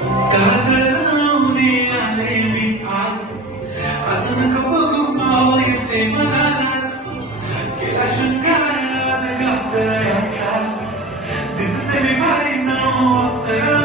काजळ लावणे आले मी आज असं नका बघू माव येते मला लाज केला शृंगार आज गातोय असा दिसते मी भारी जाणू अप्सरा